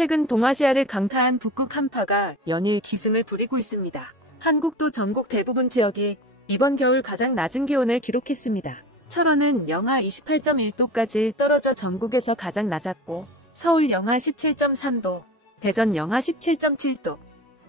최근 동아시아를 강타한 북극 한파가 연일 기승을 부리고 있습니다. 한국도 전국 대부분 지역이 이번 겨울 가장 낮은 기온을 기록했습니다. 철원은 영하 28.1도까지 떨어져 전국에서 가장 낮았고, 서울 영하 17.3도, 대전 영하 17.7도,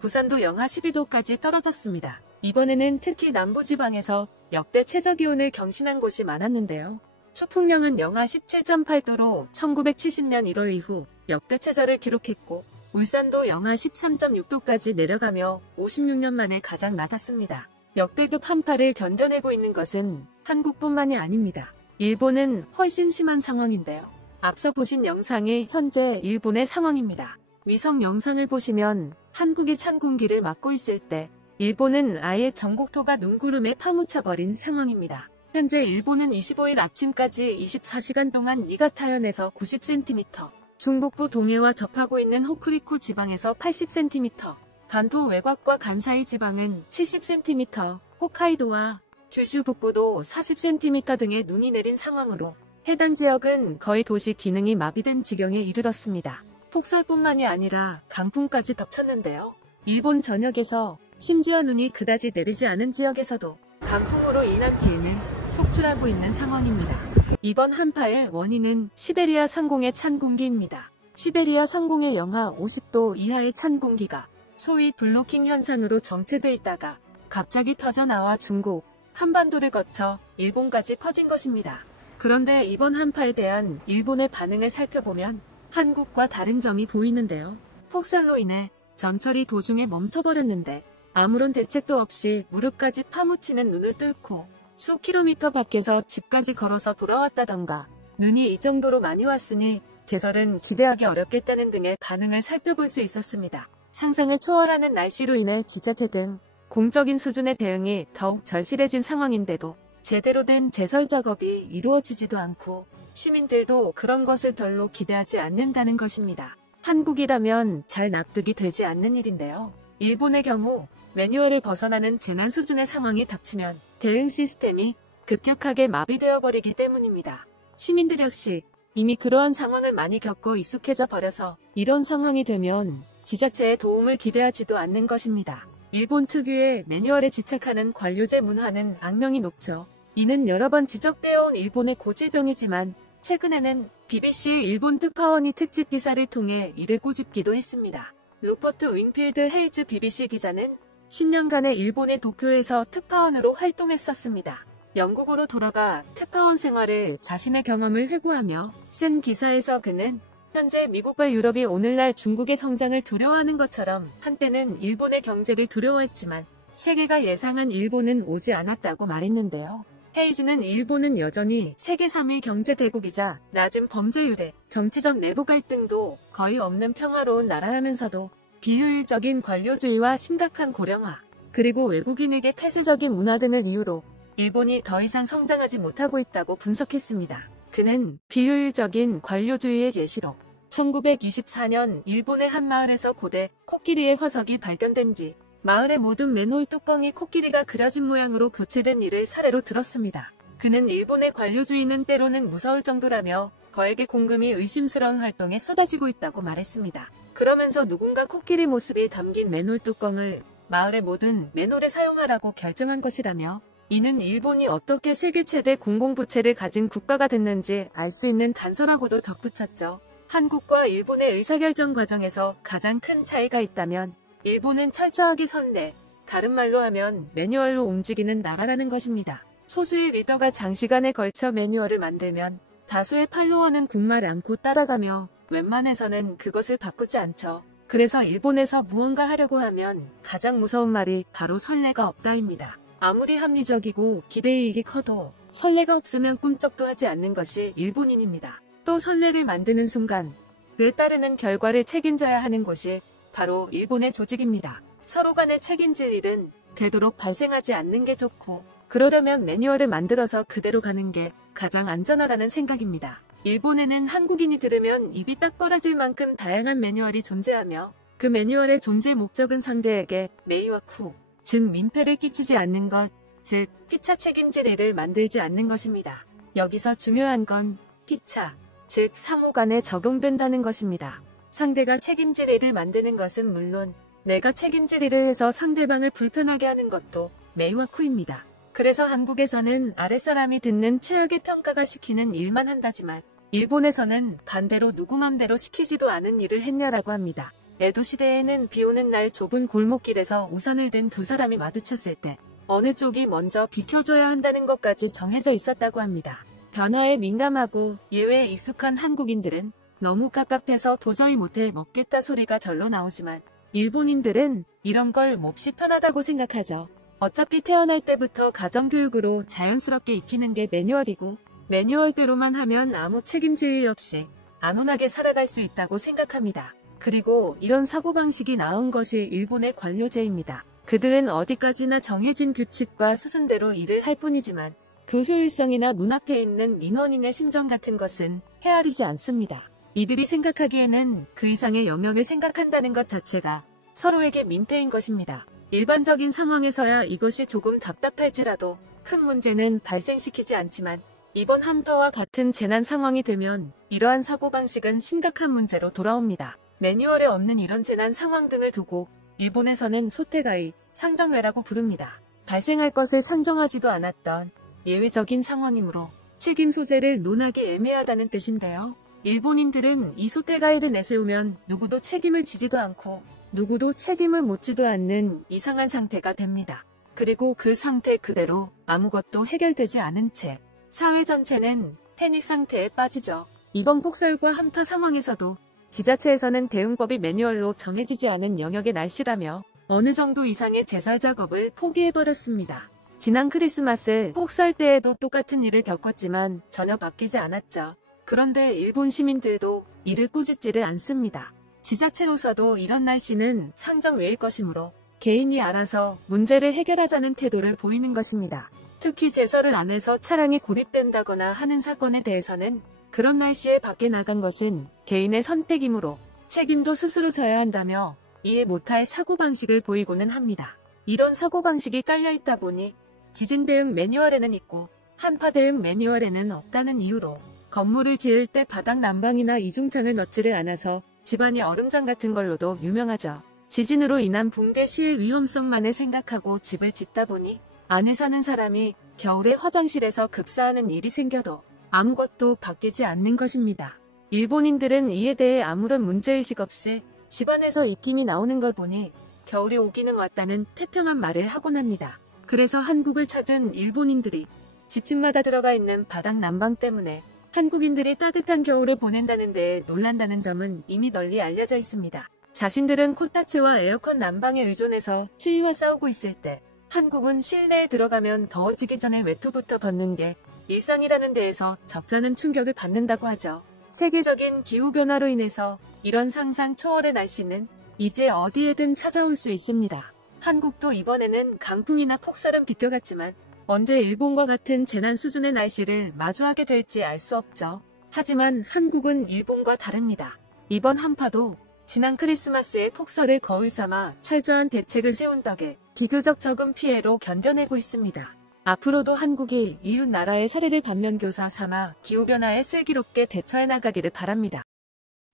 부산도 영하 12도까지 떨어졌습니다. 이번에는 특히 남부지방에서 역대 최저기온을 경신한 곳이 많았는데요. 추풍령은 영하 17.8도로 1970년 1월 이후 역대 최저를 기록했고, 울산도 영하 13.6도까지 내려가며 56년 만에 가장 낮았습니다. 역대급 한파를 견뎌내고 있는 것은 한국뿐만이 아닙니다. 일본은 훨씬 심한 상황인데요. 앞서 보신 영상이 현재 일본의 상황입니다. 위성 영상을 보시면 한국이 찬 공기를 맞고 있을 때 일본은 아예 전국토가 눈구름에 파묻혀버린 상황입니다. 현재 일본은 25일 아침까지 24시간 동안 니가타현에서 90cm, 중북부 동해와 접하고 있는 호쿠리쿠 지방에서 80cm, 간토 외곽과 간사이 지방은 70cm, 홋카이도와 규슈 북부도 40cm 등의 눈이 내린 상황으로 해당 지역은 거의 도시 기능이 마비된 지경에 이르렀습니다. 폭설뿐만이 아니라 강풍까지 덮쳤는데요. 일본 전역에서 심지어 눈이 그다지 내리지 않은 지역에서도 강풍으로 인한 피해는 속출하고 있는 상황입니다. 이번 한파의 원인은 시베리아 상공의 찬 공기입니다. 시베리아 상공의 영하 50도 이하의 찬 공기가 소위 블로킹 현상으로 정체돼 있다가 갑자기 터져나와 중국, 한반도를 거쳐 일본까지 퍼진 것입니다. 그런데 이번 한파에 대한 일본의 반응을 살펴보면 한국과 다른 점이 보이는데요. 폭설로 인해 전철이 도중에 멈춰버렸는데 아무런 대책도 없이 무릎까지 파묻히는 눈을 뚫고 수 킬로미터 밖에서 집까지 걸어서 돌아왔다던가, 눈이 이 정도로 많이 왔으니 제설은 기대하기 어렵겠다는 등의 반응을 살펴볼 수 있었습니다. 상상을 초월하는 날씨로 인해 지자체 등 공적인 수준의 대응이 더욱 절실해진 상황인데도 제대로 된 제설 작업이 이루어지지도 않고 시민들도 그런 것을 별로 기대하지 않는다는 것입니다. 한국이라면 잘 납득이 되지 않는 일인데요. 일본의 경우 매뉴얼을 벗어나는 재난 수준의 상황이 닥치면 대응 시스템이 급격하게 마비되어 버리기 때문입니다. 시민들 역시 이미 그러한 상황을 많이 겪고 익숙해져 버려서 이런 상황이 되면 지자체의 도움을 기대하지도 않는 것입니다. 일본 특유의 매뉴얼에 집착하는 관료제 문화는 악명이 높죠. 이는 여러 번 지적되어 온 일본의 고질병이지만 최근에는 BBC의 일본 특파원이 특집 기사를 통해 이를 꼬집기도 했습니다. 루퍼트 윙필드 헤이즈 BBC 기자는 10년간의 일본의 도쿄에서 특파원으로 활동했었습니다. 영국으로 돌아가 특파원 생활을 자신의 경험을 회고하며 쓴 기사에서 그는 현재 미국과 유럽이 오늘날 중국의 성장을 두려워하는 것처럼 한때는 일본의 경제를 두려워했지만 세계가 예상한 일본은 오지 않았다고 말했는데요. 헤이즈는 일본은 여전히 세계 3위 경제대국이자 낮은 범죄율에 정치적 내부 갈등도 거의 없는 평화로운 나라라면서도 비효율적인 관료주의와 심각한 고령화, 그리고 외국인에게 폐쇄적인 문화 등을 이유로 일본이 더 이상 성장하지 못하고 있다고 분석했습니다. 그는 비효율적인 관료주의의 예시로 1924년 일본의 한 마을에서 고대 코끼리의 화석이 발견된 뒤 마을의 모든 맨홀 뚜껑이 코끼리가 그려진 모양으로 교체된 일을 사례로 들었습니다. 그는 일본의 관료주의는 때로는 무서울 정도라며 거액의 공금이 의심스러운 활동에 쏟아지고 있다고 말했습니다. 그러면서 누군가 코끼리 모습이 담긴 맨홀 뚜껑을 마을의 모든 맨홀에 사용하라고 결정한 것이라며, 이는 일본이 어떻게 세계 최대 공공부채를 가진 국가가 됐는지 알 수 있는 단서라고도 덧붙였죠. 한국과 일본의 의사결정 과정에서 가장 큰 차이가 있다면 일본은 철저하게 선례, 다른 말로 하면 매뉴얼로 움직이는 나라라는 것입니다. 소수의 리더가 장시간에 걸쳐 매뉴얼을 만들면 다수의 팔로워는 군말 않고 따라가며 웬만해서는 그것을 바꾸지 않죠. 그래서 일본에서 무언가 하려고 하면 가장 무서운 말이 바로 선례가 없다입니다. 아무리 합리적이고 기대이익이 커도 선례가 없으면 꿈쩍도 하지 않는 것이 일본인입니다. 또 선례를 만드는 순간 그에 따르는 결과를 책임져야 하는 곳이 바로 일본의 조직입니다. 서로 간에 책임질 일은 되도록 발생하지 않는 게 좋고, 그러려면 매뉴얼을 만들어서 그대로 가는 게 가장 안전하다는 생각입니다. 일본에는 한국인이 들으면 입이 딱 벌어질 만큼 다양한 매뉴얼이 존재하며 그 매뉴얼의 존재 목적은 상대에게 메이와쿠, 즉 민폐를 끼치지 않는 것, 즉 피차 책임질 일을 만들지 않는 것입니다. 여기서 중요한 건 피차, 즉 상호 간에 적용된다는 것입니다. 상대가 책임질 일을 만드는 것은 물론 내가 책임질 일을 해서 상대방을 불편하게 하는 것도 매화쿠입니다. 그래서 한국에서는 아랫사람이 듣는 최악의 평가가 시키는 일만 한다지만 일본에서는 반대로 누구 맘대로 시키지도 않은 일을 했냐라고 합니다. 에도 시대에는 비오는 날 좁은 골목길에서 우산을 든 두 사람이 마주쳤을 때 어느 쪽이 먼저 비켜줘야 한다는 것까지 정해져 있었다고 합니다. 변화에 민감하고 예외에 익숙한 한국인들은 너무 깝깝해서 도저히 못해 먹겠다 소리가 절로 나오지만 일본인들은 이런 걸 몹시 편하다고 생각하죠. 어차피 태어날 때부터 가정교육으로 자연스럽게 익히는 게 매뉴얼이고 매뉴얼대로만 하면 아무 책임질 일 없이 안온하게 살아갈 수 있다고 생각합니다. 그리고 이런 사고방식이 나온 것이 일본의 관료제입니다. 그들은 어디까지나 정해진 규칙과 수순대로 일을 할 뿐이지만 그 효율성이나 눈앞에 있는 민원인의 심정 같은 것은 헤아리지 않습니다. 이들이 생각하기에는 그 이상의 영역을 생각한다는 것 자체가 서로에게 민폐인 것입니다. 일반적인 상황에서야 이것이 조금 답답할지라도 큰 문제는 발생시키지 않지만 이번 한파와 같은 재난 상황이 되면 이러한 사고방식은 심각한 문제로 돌아옵니다. 매뉴얼에 없는 이런 재난 상황 등을 두고 일본에서는 소테가이, 상정외라고 부릅니다. 발생할 것을 상정하지도 않았던 예외적인 상황이므로 책임 소재를 논하기 애매하다는 뜻인데요. 일본인들은 이 소테가이를 내세우면 누구도 책임을 지지도 않고 누구도 책임을 묻지도 않는 이상한 상태가 됩니다. 그리고 그 상태 그대로 아무것도 해결되지 않은 채 사회 전체는 패닉 상태에 빠지죠. 이번 폭설과 한파 상황에서도 지자체에서는 대응법이 매뉴얼로 정해지지 않은 영역의 날씨라며 어느 정도 이상의 제설 작업을 포기해버렸습니다. 지난 크리스마스 폭설 때에도 똑같은 일을 겪었지만 전혀 바뀌지 않았죠. 그런데 일본 시민들도 이를 꾸짖지를 않습니다. 지자체로서도 이런 날씨는 상정외일 것이므로 개인이 알아서 문제를 해결하자는 태도를 보이는 것입니다. 특히 제설을 안 해서 차량이 고립된다거나 하는 사건에 대해서는 그런 날씨에 밖에 나간 것은 개인의 선택이므로 책임도 스스로 져야 한다며 이해 못할 사고방식을 보이고는 합니다. 이런 사고방식이 깔려있다 보니 지진 대응 매뉴얼에는 있고 한파 대응 매뉴얼에는 없다는 이유로 건물을 지을 때 바닥 난방이나 이중창을 넣지를 않아서 집안이 얼음장 같은 걸로도 유명하죠. 지진으로 인한 붕괴 시의 위험성만을 생각하고 집을 짓다 보니 안에 사는 사람이 겨울에 화장실에서 급사하는 일이 생겨도 아무것도 바뀌지 않는 것입니다. 일본인들은 이에 대해 아무런 문제의식 없이 집안에서 입김이 나오는 걸 보니 겨울이 오기는 왔다는 태평한 말을 하곤 합니다. 그래서 한국을 찾은 일본인들이 집집마다 들어가 있는 바닥 난방 때문에 한국인들이 따뜻한 겨울을 보낸다는 데에 놀란다는 점은 이미 널리 알려져 있습니다. 자신들은 코타츠와 에어컨 난방에 의존해서 추위와 싸우고 있을 때 한국은 실내에 들어가면 더워지기 전에 외투부터 벗는 게 일상이라는 데에서 적잖은 충격을 받는다고 하죠. 세계적인 기후변화로 인해서 이런 상상 초월의 날씨는 이제 어디에든 찾아올 수 있습니다. 한국도 이번에는 강풍이나 폭설은 비껴갔지만 언제 일본과 같은 재난 수준의 날씨를 마주하게 될지 알 수 없죠. 하지만 한국은 일본과 다릅니다. 이번 한파도 지난 크리스마스의 폭설을 거울 삼아 철저한 대책을 세운 덕에 비교적 적은 피해로 견뎌내고 있습니다. 앞으로도 한국이 이웃 나라의 사례를 반면교사 삼아 기후변화에 슬기롭게 대처해 나가기를 바랍니다.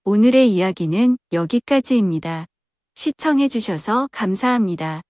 오늘의 이야기는 여기까지입니다. 시청해주셔서 감사합니다.